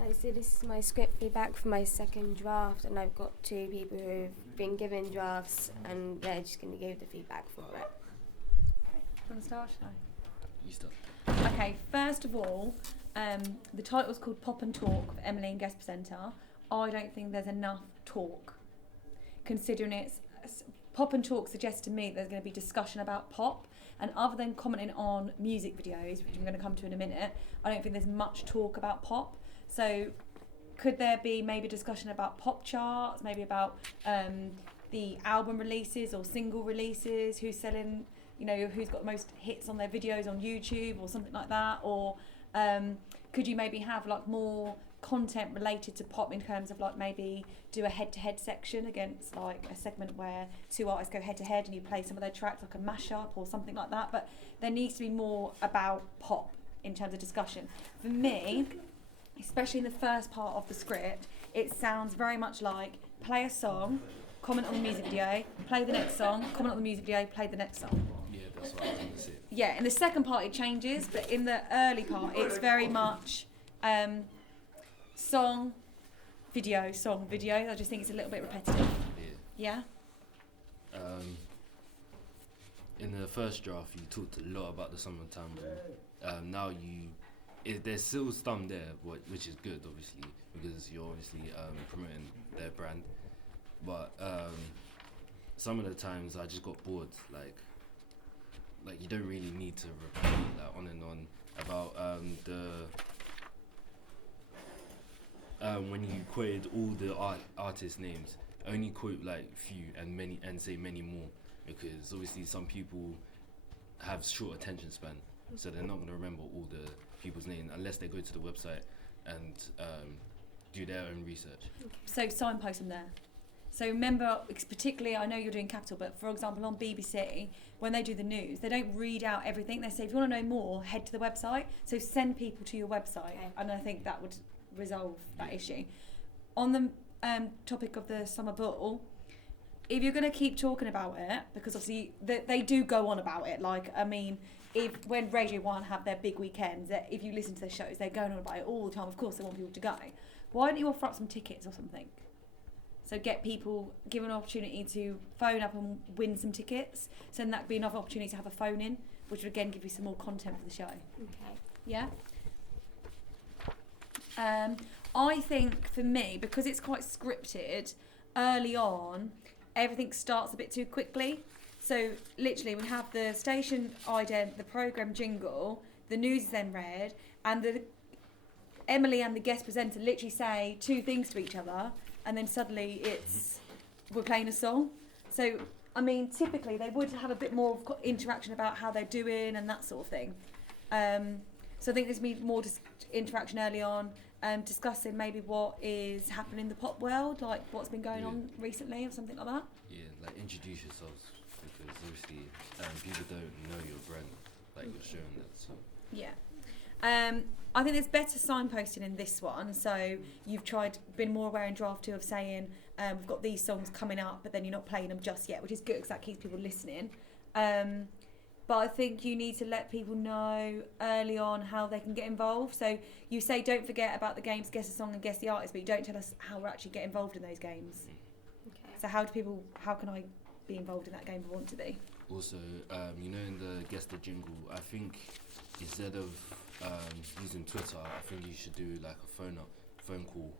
So this is my script feedback for my second draft, and I've got two people who've been given drafts, and they're just going to give the feedback for it. Want to start, shall I? You start. Okay, first of all, the title's called Pop and Talk for Emily and guest presenter. I don't think there's enough talk, considering Pop and Talk suggests to me there's going to be discussion about pop, and other than commenting on music videos, which I'm going to come to in a minute, I don't think there's much talk about pop. So could there be maybe discussion about pop charts, maybe about the album releases or single releases, who's selling, who's got the most hits on their videos on YouTube or something like that? Or could you maybe have like more content related to pop in terms of like maybe do a head-to-head section against like a segment where two artists go head-to-head and you play some of their tracks like a mashup or something like that? But there needs to be more about pop in terms of discussion. For me, especially in the first part of the script, it sounds very much like play a song, comment on the music video, play the next song, comment on the music video, play the next song. Yeah, that's what I was going to say. Yeah, in the second part it changes, but in the early part it's very much song, video, song, video. I just think it's a little bit repetitive. Yeah. Yeah? In the first draft, you talked a lot about the summertime ball. Now there's still some there, which is good, obviously, because you're obviously promoting their brand. But some of the times I just got bored. Like you don't really need to repeat that on and on about when you quoted all the artist names, only quote like few and say many more, because obviously some people have short attention span, so they're not going to remember all the people's names unless they go to the website and do their own research. So signpost them there. So remember, particularly, I know you're doing Capital, but for example on BBC, when they do the news, they don't read out everything. They say, if you want to know more, head to the website. So send people to your website, and I think that would resolve that issue. On the topic of the summer ball, if you're going to keep talking about it, because obviously they do go on about it, when Radio 1 have their big weekends, if you listen to their shows, they're going on about it all the time. Of course, they want people to go. Why don't you offer up some tickets or something? So get people, give an opportunity to phone up and win some tickets. So then that would be another opportunity to have a phone in, which would again give you some more content for the show. Okay. Yeah? I think for me, because it's quite scripted, early on, everything starts a bit too quickly. So literally we have the station ident, the programme jingle, the news is then read, and Emily and the guest presenter literally say two things to each other, and then suddenly we're playing a song. So, typically they would have a bit more of interaction about how they're doing and that sort of thing. So I think there's more interaction early on, discussing maybe what is happening in the pop world, like what's been going on recently or something like that. Yeah, like introduce yourselves, because obviously people don't know your brand, like you're showing that. So. Yeah. I think there's better signposting in this one. So you've been more aware in draft 2 of saying we've got these songs coming up, but then you're not playing them just yet, which is good because that keeps people listening. But I think you need to let people know early on how they can get involved. So you say don't forget about the games, guess the song and guess the artist, but you don't tell us how we're actually get involved in those games. Okay. So how can I be involved in that game if I want to be? Also, in the guess the jingle, I think instead of using Twitter, I think you should do like a phone call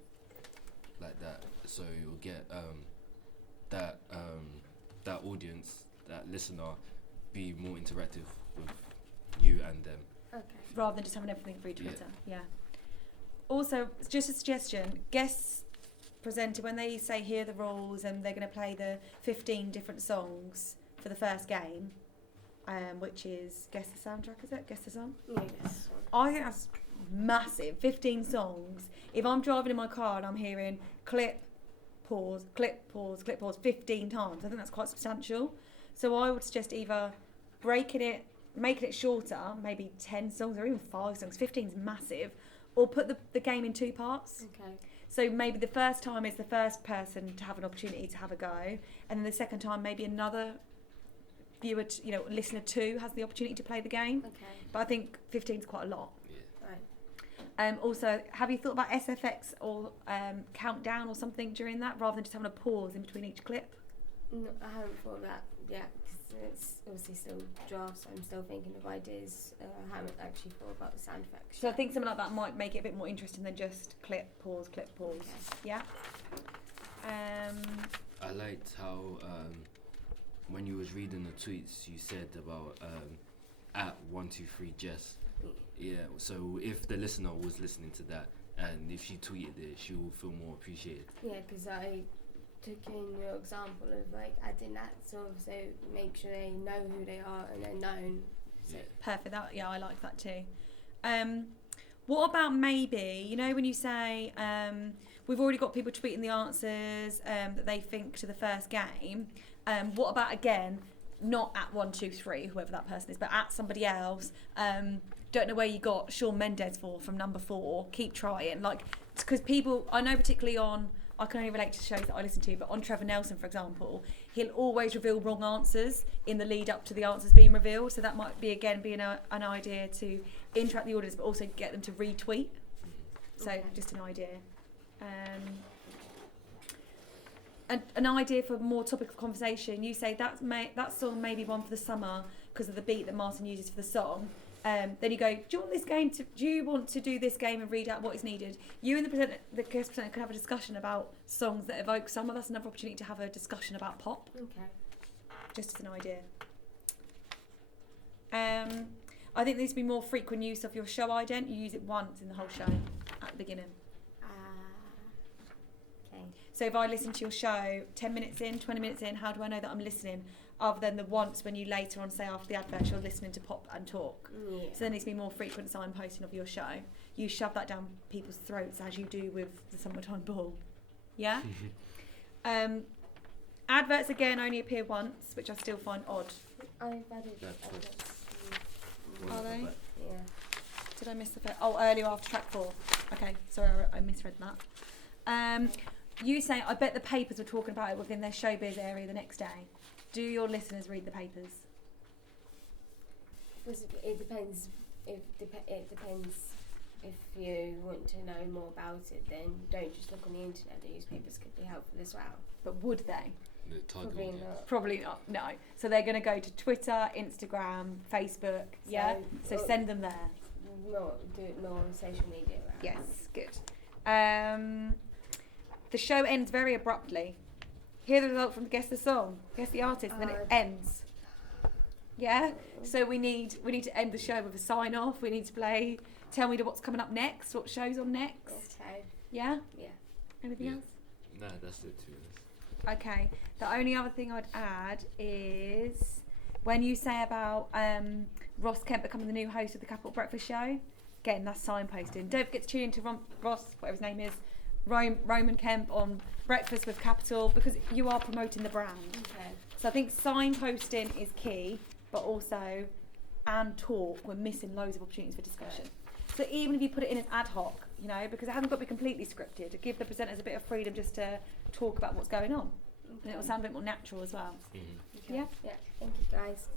like that, so you'll get that audience, that listener, be more interactive with you and them. Okay. Rather than just having everything through Twitter. Yeah. Also, just a suggestion, guests presenter, when they say here are the rules and they're going to play the 15 different songs for the first game, which is guess the soundtrack, is it? Guess the song? Yes. I think that's massive. 15 songs. If I'm driving in my car and I'm hearing clip, pause, clip, pause, clip, pause 15 times, I think that's quite substantial. So I would suggest either making it shorter, maybe 10 songs or even 5 songs. 15 is massive. Or put the game in 2 parts. Okay. So maybe the first time is the first person to have an opportunity to have a go, and then the second time maybe another viewer, listener 2 has the opportunity to play the game. Okay. But I think 15 is quite a lot. Yeah. Also, have you thought about SFX or countdown or something during that, rather than just having a pause in between each clip? No, I haven't thought of that yet, because it's obviously still drafts. I'm still thinking of ideas. I haven't actually thought about the sound effects. So I yet. think something like that might make it a bit more interesting than just clip, pause, clip, pause. Okay. Yeah. I liked how when you was reading the tweets, you said about at 123 Jess. Yeah. So if the listener was listening to that, and if she tweeted it, she will feel more appreciated. Yeah, because I took in your example of like adding that sort of, so make sure they know who they are and they're known. So Yeah. Perfect. That, yeah, I like that too. What about maybe, you know, when you say we've already got people tweeting the answers that they think to the first game. What about, again, not at 123, whoever that person is, but at somebody else? Don't know where you got Shawn Mendes from number 4. Keep trying, like, because people, I know particularly on, I can only relate to shows that I listen to, but on Trevor Nelson, for example, he'll always reveal wrong answers in the lead up to the answers being revealed. So that might be, again, being an idea to interact the audience, but also get them to retweet. So Okay. just an idea. An idea for more topic of conversation. You say that song may be one for the summer because of the beat that Martin uses for the song. Then you go, do you want to do this game and read out what is needed? You and the guest presenter can have a discussion about songs that evoke summer. That's another opportunity to have a discussion about pop, okay. just as an idea. I think there needs to be more frequent use of your show ident. You use it once in the whole show at the beginning. Okay. So if I listen to your show 10 minutes in, 20 minutes in, how do I know that I'm listening? Other than the once when you later on say after the advert you're listening to Pop and Talk. Yeah. So there needs to be more frequent signposting of your show. You shove that down people's throats as you do with the Summertime Ball. Yeah? Adverts again only appear once, which I still find odd. I've added That's what- adverts. Are they? Yeah. Did I miss the first? Oh, earlier after track 4. Okay, sorry, I misread that. You say, I bet the papers were talking about it within their showbiz area the next day. Do your listeners read the papers? It depends. It depends if you want to know more about it. Then don't just look on the internet. The newspapers could be helpful as well. But would they? The target Probably audience. not. Probably not, no. So they're going to go to Twitter, Instagram, Facebook, yeah? So send them there. Do it more on social media. Right? Yes, good. The show ends very abruptly. Hear the result from Guess the Song, Guess the Artist, and then it ends. Yeah? So we need to end the show with a sign off. We need to play Tell Me what's coming up next, what show's on next. Okay. Yeah? Yeah. Anything Yeah. else? Nah, that's it too. Okay. The only other thing I'd add is when you say about Ross Kemp becoming the new host of the Capital Breakfast Show, again, that's signposting. Don't forget to tune into Ross, whatever his name is, Roman Kemp on Breakfast with Capital, because you are promoting the brand. Okay. So I think signposting is key, but also and talk, we're missing loads of opportunities for discussion. So even if you put it in as ad hoc, you know, because it hasn't got to be completely scripted, give the presenters a bit of freedom just to talk about what's going on. And it will sound a bit more natural as well. Mm-hmm. Okay. Yeah. Yeah. Thank you, guys.